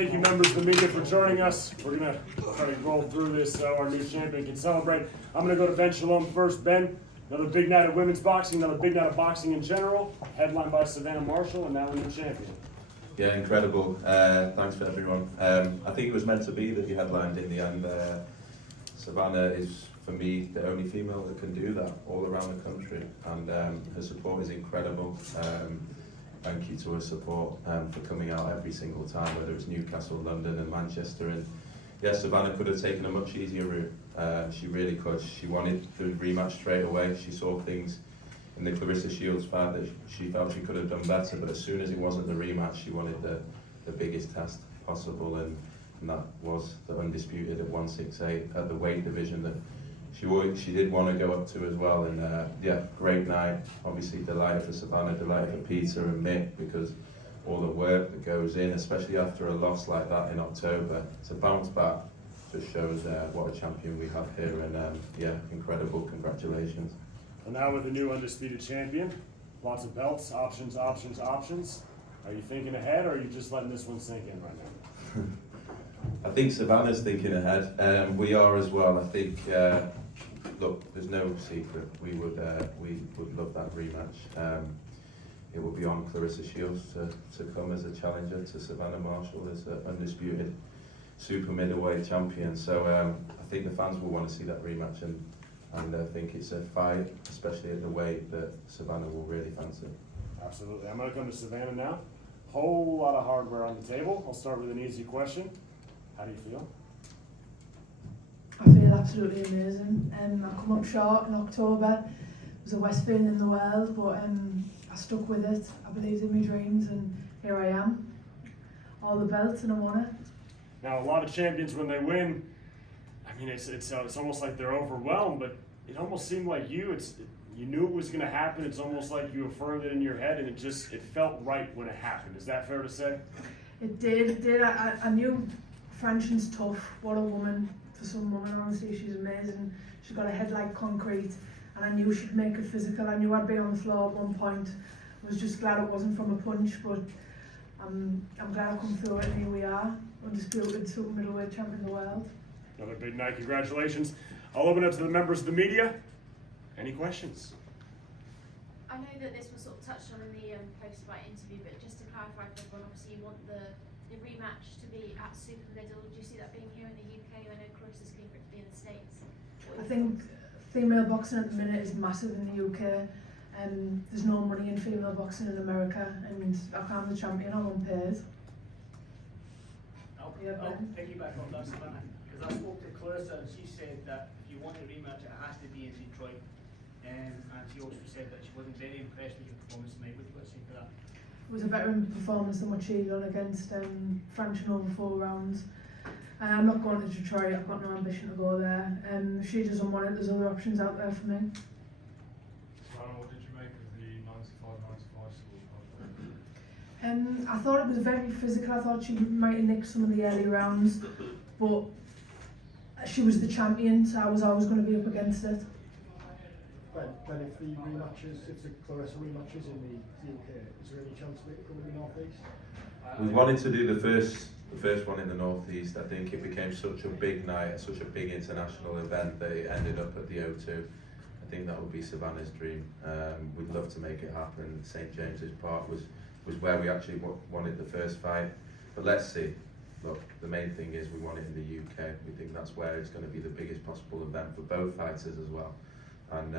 thank you, members of the media, for joining us. We're going to try to roll through this so our new champion can celebrate. I'm going to go to Ben Shalom first. Ben, another big night of women's boxing, another big night of boxing in general, headlined by Savannah Marshall, and now a new champion. Yeah, incredible. Thanks for everyone. I think it was meant to be that you headlined in the end. Savannah is, for me, the only female that can do that all around the country, and her support is incredible. Thank you to her support for coming out every single time, whether it's Newcastle, London and Manchester. And yeah, Savannah could have taken a much easier route. She really could. She wanted the rematch straight away. She saw things in the Claressa Shields fight that she felt she could have done better, but as soon as it wasn't the rematch, she wanted the biggest test possible, and that was the undisputed at 168 at the weight division that she did want to go up to as well. And yeah, great night. Obviously delighted for Savannah, delighted for Peter and Mick, because all the work that goes in, especially after a loss like that in October, to bounce back just shows what a champion we have here. And yeah, incredible. Congratulations. And now with the new undisputed champion, lots of belts, options, options, options. Are you thinking ahead, or are you just letting this one sink in right now? I think Savannah's thinking ahead. We are as well. I think, look, there's no secret. We would love that rematch. It will be on Claressa Shields to come as a challenger to Savannah Marshall as an undisputed super middleweight champion. So I think the fans will want to see that rematch, and I think it's a fight, especially at the weight, that Savannah will really fancy. Absolutely. I'm going to come to Savannah now. Whole lot of hardware on the table. I'll start with an easy question. How do you feel? I feel absolutely amazing. I come up short in October. It was the worst feeling in the world, but I stuck with it. I believed in my dreams, and here I am. All the belts, and I won it. Now, a lot of champions, when they win, I mean, it's almost like they're overwhelmed, but it almost seemed like you knew it was going to happen. It's almost like you affirmed it in your head, and it felt right when it happened. Is that fair to say? It did. I knew Franchon's tough. What a woman. For some woman, honestly, she's amazing. She's got a head like concrete, and I knew she'd make it physical. I knew I'd be on the floor at one point. I was just glad it wasn't from a punch, but I'm glad I come through it, and here we are, undisputed super middleweight champion of the world. Another big night. Congratulations. I'll open it to the members of the media. Any questions? I know that this was sort of touched on in the post-fight interview, but just to clarify for everyone, obviously you want the rematch to be at super middle. Do you see that being here in the UK? I know Claressa's keen for it to be in the States. I think female boxing at the minute is massive in the UK. There's no money in female boxing in America, and I'm the champion, I'm unpaid. I'll piggyback on that, Savannah, because I spoke to Claressa and she said that if you want a rematch, it has to be in Detroit. And she also said that she wasn't very impressed with your performance tonight. What do you got to say for that? It was a better performance than what she done against Franchon over 4 rounds. I'm not going to Detroit, I've got no ambition to go there. She doesn't want it, there's other options out there for me. What did you make of the 95-95 score? I thought it was very physical. I thought she might have nicked some of the early rounds, but she was the champion, so I was always going to be up against it. Then if the Claressa rematches in the UK, is there any chance of it coming in the North East? We wanted to do the first one in the North East. I think it became such a big night, such a big international event that it ended up at the O2. I think that would be Savannah's dream. We'd love to make it happen. St James's Park was where we actually wanted the first fight. But let's see. Look, the main thing is we want it in the UK. We think that's where it's going to be the biggest possible event for both fighters as well. And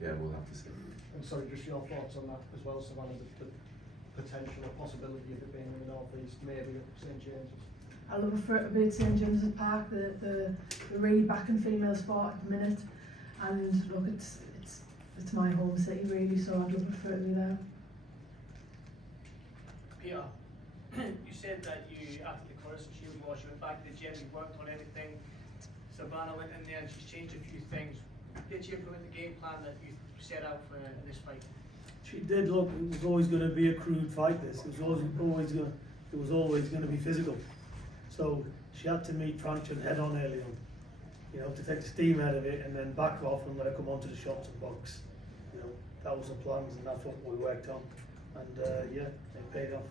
yeah, we'll have to see. And sorry, just your thoughts on that as well, Savannah, the potential or possibility of it being in the North East, maybe at St James's. I love it for it to be at St James's Park, the really backing female sport at the minute. And look, it's my home city really, so I'd love it for it to be there. Peter, you said that you, after the Claressa Shield loss, you went back to the gym, you worked on everything. Savannah went in there and she's changed a few things. Did she implement the game plan that you set out for this fight? She did. Look, it was always going to be a crude fight. It was always going to be physical. So she had to meet Franchon head on early on, you know, to take the steam out of it and then back off and let her come onto the shots and box. You know, that was the plans and that's what we worked on. And yeah, it paid off.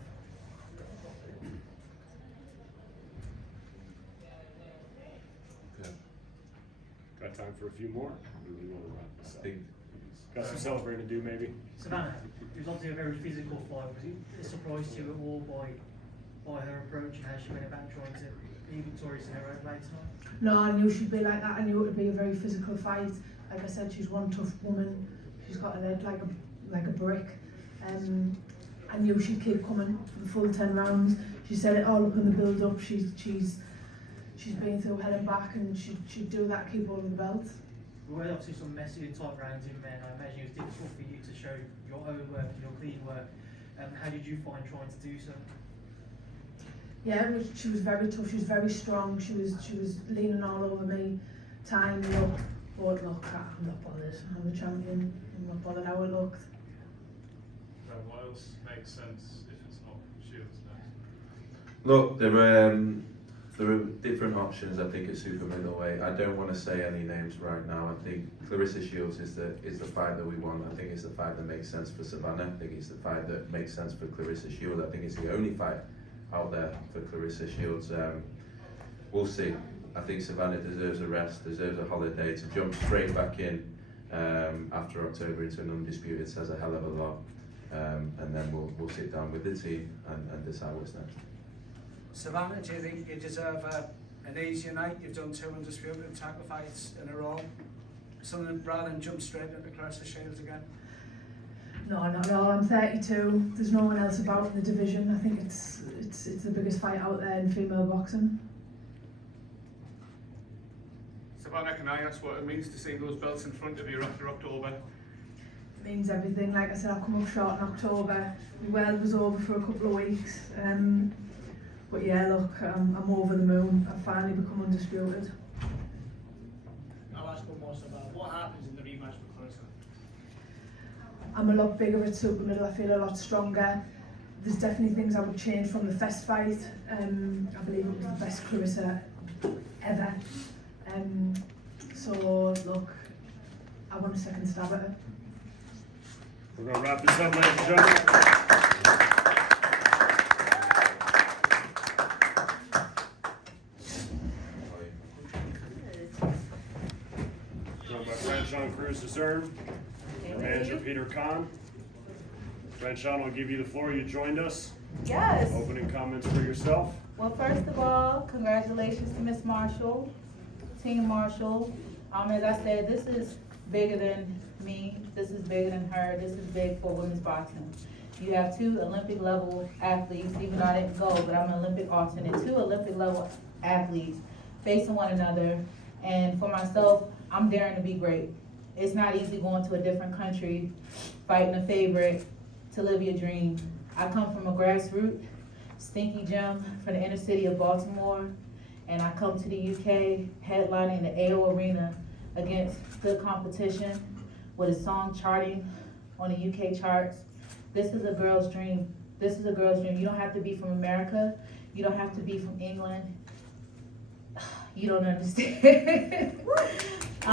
time for a few more. We really want to wrap this I up. think Got some celebrating to do, maybe. Savannah, it was obviously a very physical fight. Was it a surprise to you at all by her approach and how she went about trying to be victorious in her own way tonight? No, I knew she'd be like that. I knew it would be a very physical fight. Like I said, she's one tough woman. She's got a head like a brick. I knew she'd keep coming for the full 10 rounds. She said it all up in the build-up. She's been through hell and back, and she'd do that, keep hold of the belt. We were obviously some messy type rounds in men. I imagine it was difficult for you to show your own work and your clean work. How did you find trying to do so? Yeah, she was very tough. She was very strong. She was leaning all over me, tying me up. But look, I'm not bothered. I'm the champion. I'm not bothered how it looked. What else makes sense if it's not Shields next? Look, there are different options. I think at super middleweight. I don't want to say any names right now. I think Claressa Shields is the fight that we want. I think it's the fight that makes sense for Savannah. I think it's the fight that makes sense for Claressa Shields. I think it's the only fight out there for Claressa Shields. We'll see. I think Savannah deserves a rest, deserves a holiday. To jump straight back in after October into an undisputed says a hell of a lot. And then we'll sit down with the team and decide what's next. Savannah, do you think you deserve an easier night? You've done 2 undisputed tackle fights in a row. Something rather than jump straight into Claressa Shields again? No, not at all. I'm 32. There's no one else about in the division. I think it's the biggest fight out there in female boxing. Savannah, can I ask what it means to see those belts in front of you after October? It means everything. Like I said, I'll come up short in October. My weld was over for a couple of weeks. But yeah, look, I'm over the moon. I've finally become undisputed. I'll ask one more, Savannah. What happens in the rematch with Claressa? I'm a lot bigger at super middle. I feel a lot stronger. There's definitely things I would change from the first fight. I believe it was the best Claressa ever. So look, I want a second stab at it. We're going to wrap this up, ladies and gentlemen. Joined by Franchon Crews-Dezurn, our manager Peter Kahn. Franchon, I'll give you the floor. You joined us. Yes. Opening comments for yourself. Well, first of all, congratulations to Miss Marshall, Team Marshall. As I said, this is bigger than me. This is bigger than her. This is big for women's boxing. You have 2 Olympic level athletes, even though I didn't go, but I'm an Olympic alternate. 2 Olympic level athletes facing one another. And for myself, I'm daring to be great. It's not easy going to a different country, fighting a favorite to live your dream. I come from a grassroots, stinky gym from the inner city of Baltimore, and I come to the UK headlining the AO Arena against good competition with a song charting on the UK charts. This is a girl's dream. This is a girl's dream. You don't have to be from America. You don't have to be from England. You don't understand. For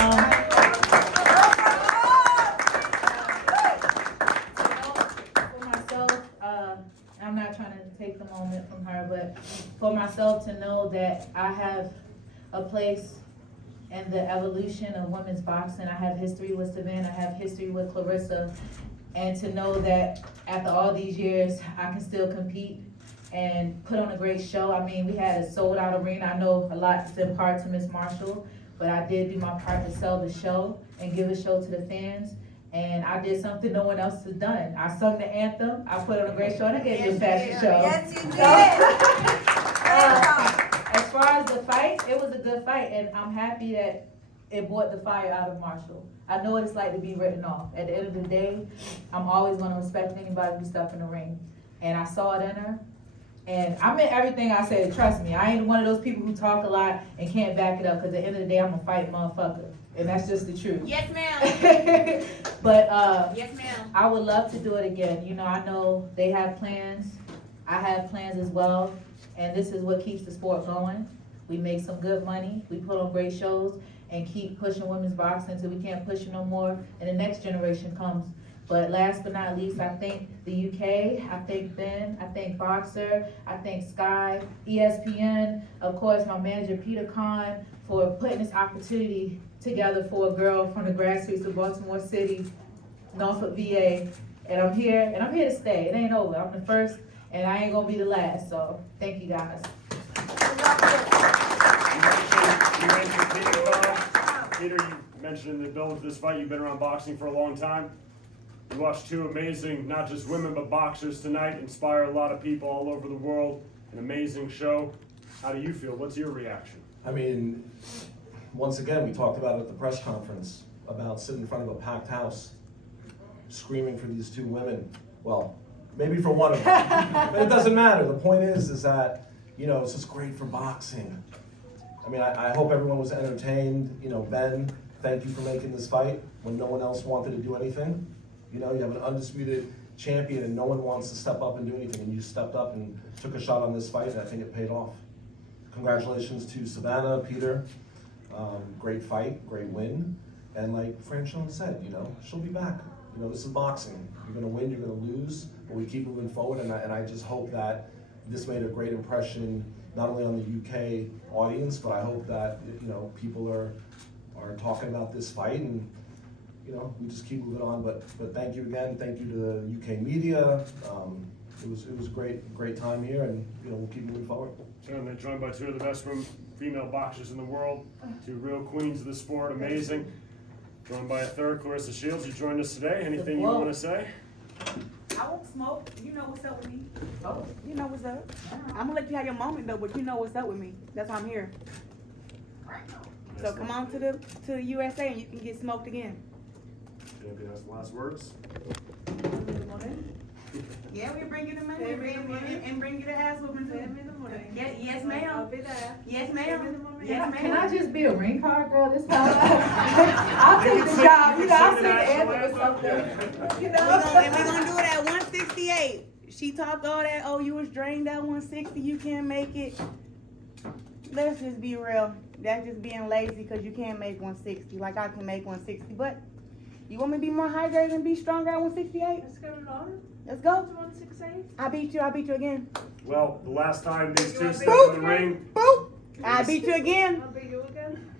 myself, I'm not trying to take the moment from her, but for myself to know that I have a place in the evolution of women's boxing. I have history with Savannah, I have history with Claressa, and to know that after all these years, I can still compete and put on a great show. I mean, we had a sold out arena. I know a lot is in part to Miss Marshall, but I did do my part to sell the show and give a show to the fans. And I did something no one else has done. I sung the anthem, I put on a great show, and I gave you a fashion show. Yes, you did. As far as the fight, it was a good fight, and I'm happy that it brought the fire out of Marshall. I know what it's like to be written off. At the end of the day, I'm always gonna respect anybody who steps in the ring. And I saw it in her, and I meant everything I said, trust me. I ain't one of those people who talk a lot and can't back it up, because at the end of the day, I'm a fight motherfucker. And that's just the truth. Yes, ma'am. But Yes, ma'am. I would love to do it again. You know, I know they have plans. I have plans as well. And this is what keeps the sport going. We make some good money. We put on great shows and keep pushing women's boxing until we can't push it no more. And the next generation comes. But last but not least, I thank the UK, I thank Ben, I thank Boxer, I thank Sky, ESPN, of course, my manager Peter Kahn, for putting this opportunity together for a girl from the grassroots of Baltimore City, Norfolk, VA. And I'm here to stay. It ain't over. I'm the first, and I ain't gonna be the last. So thank you guys. You mentioned Peter Kahn. Peter, you mentioned in the build of this fight, you've been around boxing for a long time. You watched two amazing, not just women, but boxers tonight, inspire a lot of people all over the world. An amazing show. How do you feel? What's your reaction? I mean, once again, we talked about it at the press conference, about sitting in front of a packed house, screaming for these two women. Well, maybe for one of them, but it doesn't matter. The point is that, you know, it's just great for boxing. I mean, I hope everyone was entertained. You know, Ben, thank you for making this fight when no one else wanted to do anything. You know, you have an undisputed champion and no one wants to step up and do anything, and you stepped up and took a shot on this fight, and I think it paid off. Congratulations to Savannah, Peter. Great fight, great win. And like Franchon said, you know, she'll be back. You know, this is boxing. You're gonna win, you're gonna lose, but we keep moving forward, and I just hope that this made a great impression, not only on the UK audience, but I hope that, you know, people are talking about this fight, and you know, we just keep moving on. But thank you again. Thank you to the UK media. It was a great time here, and you know, we'll keep moving forward. They're joined by two of the best female boxers in the world, two real queens of the sport, amazing. Joined by a third, Claressa Shields. You joined us today. Anything you want to say? I won't smoke. You know what's up with me. Oh, you know what's up. I'm gonna let you have your moment though, but you know what's up with me. That's why I'm here. So come on to the USA and you can get smoked again. Champion has the last words. Yeah, we bring you the money and bring you the ass whooping too. Yes, ma'am. I'll be there. Yes, ma'am. Yes, ma'am. Can I just be a ring card girl this time? I'll take the job. You know, I'll sing the anthem or something. You know? We're gonna do it at 168. She talked all that, oh, you was drained at 160, you can't make it. Let's just be real. That's just being lazy because you can't make 160 like I can make 160. But you want me to be more hydrated and be stronger at 168? Let's go on. Let's go. 168. I beat you again. Well, the last time these two stepped in the ring. Boop! I beat you again. I'll beat you again.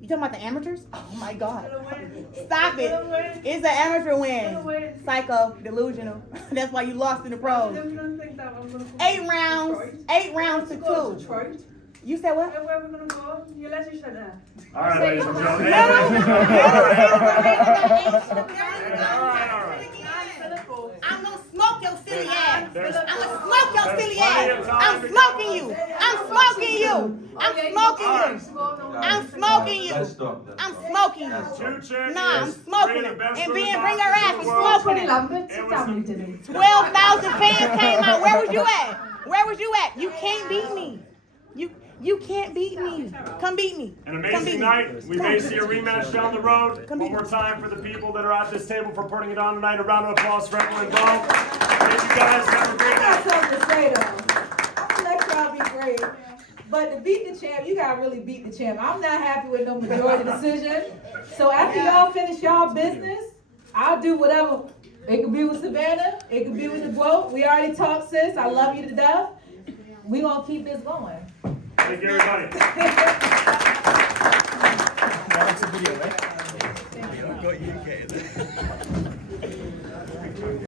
You talking about the amateurs? Oh my God. Gonna win. Stop it. Gonna win. It's an amateur Gonna win. win. Psycho, delusional. That's why you lost in the pros. I don't think that I'm gonna go 8 to rounds. Detroit. 8 rounds to Let's go 2. Detroit. You said what? Where are we gonna go? You let each other. All right, ladies and gentlemen. I'm gonna smoke your silly ass. I'm gonna smoke your silly ass. I'm smoking you. I'm smoking you. I'm smoking you. I'm smoking you. Let's stop. I'm smoking you. Two champions. Nah, I'm smoking three it. of the best And women Ben, bring her boxers ass. in I'm the world. smoking it. Lambert, It was tell me today. 12,000 fans came out. Where was you at? Where was you at? You can't beat me. You can't beat me. Come beat me. An Come beat amazing me. night. We may see a rematch down the road. One more time for the people that are at this table for putting it on tonight. A round of applause for everyone involved. Thank you guys. Have a great I night. got something to say though. I'm gonna let y'all be great. But to beat the champ, you gotta really beat the champ. I'm not happy with no majority decision. So after y'all finish y'all business, I'll do whatever. It could be with Savannah, it could be with the quote. We already talked, sis. I love you to death. We gonna keep this going. Thank you, everybody. That's a video, right? Got UK there.